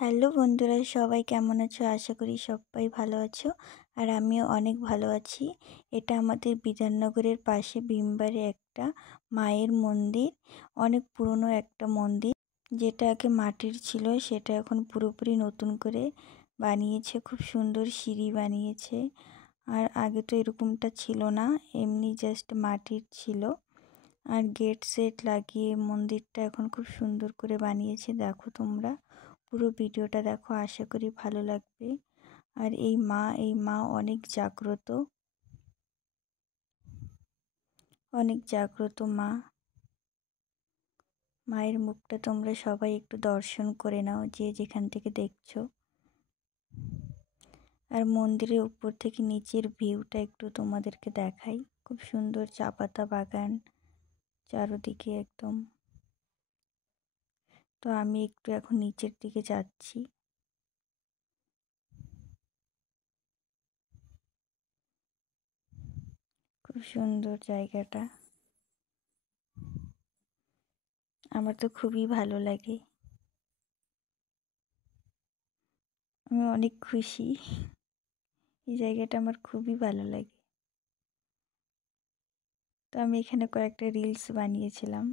Hello বন্ধুরা, সবাই কেমন আছো? আশা করি সবাই ভালো আছো। আর আমিও অনেক ভালো আছি। এটা আমাদের বিধাননগরের পাশে ভীমবারে একটা মায়ের মন্দির। অনেক পুরনো একটা মন্দির, যেটা আগে মাটির ছিল সেটা এখন পুরোপুরি নতুন করে বানিয়েছে। খুব সুন্দর সিঁড়ি বানিয়েছে। আর আগে তো এরকমটা ছিল না, এমনি জাস্ট মাটির ছিল। আর গেট সেট লাগিয়ে মন্দিরটা এখন খুব সুন্দর করে বানিয়েছে। দেখো তোমরা পুরো ভিডিওটা দেখো, আশা করি ভালো লাগবে। আর এই মা অনেক জাগ্রত মা। মায়ের মুখটা তোমরা সবাই একটু দর্শন করে নাও, যে যেখান থেকে দেখছো। আর মন্দিরের উপর থেকে নিচের ভিউটা একটু তোমাদেরকে দেখাই। খুব সুন্দর চা পাতা বাগান চারোদিকে একদম। তো আমি একটু এখন নিচের দিকে যাচ্ছি। খুব সুন্দর জায়গাটা, আমার তো খুবই ভালো লাগে। আমি অনেক খুশি, এই জায়গাটা আমার খুবই ভালো লাগে। তো আমি এখানে কয়েকটা রিলস বানিয়েছিলাম।